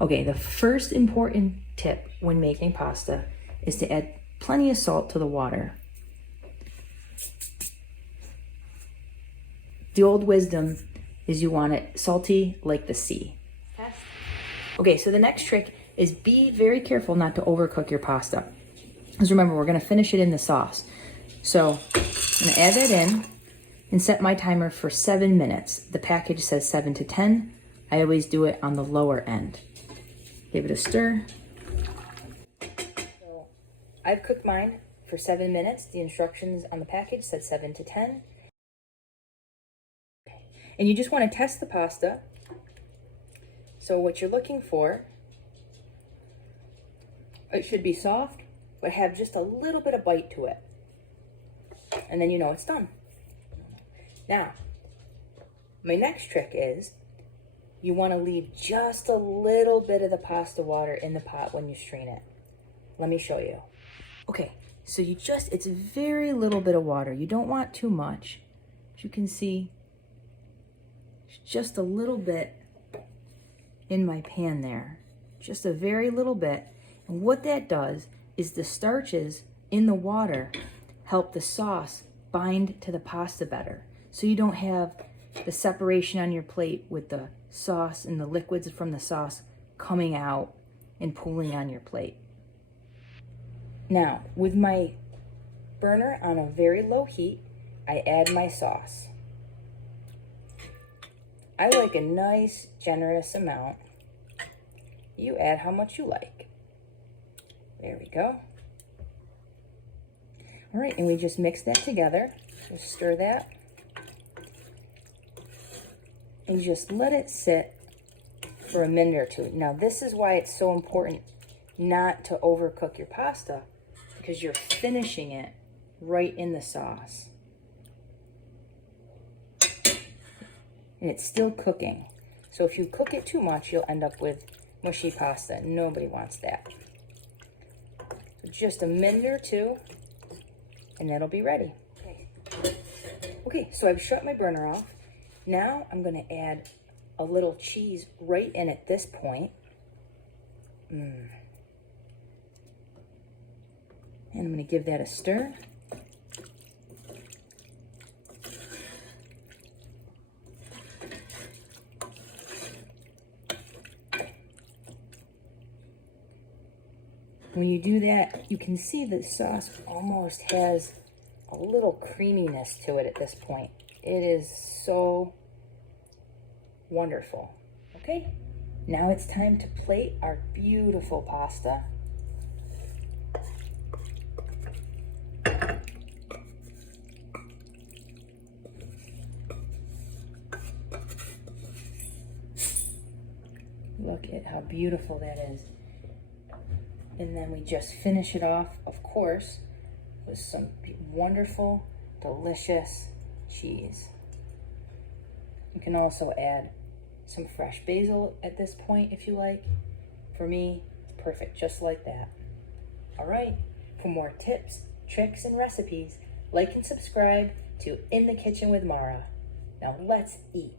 Okay, the first important tip when making pasta is to add plenty of salt to the water. The old wisdom is you want it salty like the sea. Okay, so the next trick is be very careful not to overcook your pasta. Because remember, we're gonna finish it in the sauce. So I'm gonna add that in and set my timer for 7 minutes. The package says 7 to 10. I always do it on the lower end. Give it a stir. So I've cooked mine for 7 minutes. The instructions on the package said 7 to 10. And you just want to test the pasta. So what you're looking for, it should be soft, but have just a little bit of bite to it. And then you know it's done. Now, my next trick is you want to leave just a little bit of the pasta water in the pot when you strain it. Let me show you. Okay, so it's very little bit of water. You don't want too much. As you can see, just a little bit in my pan there. Just a very little bit. And what that does is the starches in the water help the sauce bind to the pasta better. So you don't have the separation on your plate with the sauce and the liquids from the sauce coming out and pooling on your plate. Now, with my burner on a very low heat, I add my sauce. I like a nice, generous amount. You add how much you like. There we go. All right, and we just mix that together. Just stir that. And just let it sit for a minute or two. Now, this is why it's so important not to overcook your pasta, because you're finishing it right in the sauce. And it's still cooking. So if you cook it too much, you'll end up with mushy pasta. Nobody wants that. So just a minute or two, and that'll be ready. Okay, so I've shut my burner off. Now I'm gonna add a little cheese right in at this point. And I'm gonna give that a stir. When you do that, you can see the sauce almost has a little creaminess to it at this point. It is so wonderful. Okay, now it's time to plate our beautiful pasta. Look at how beautiful that is. And then we just finish it off, of course, with some wonderful, delicious cheese. You can also add some fresh basil at this point if you like. For me, it's perfect, just like that. All right, for more tips, tricks, and recipes, like and subscribe to In the Kitchen with Mara. Now let's eat.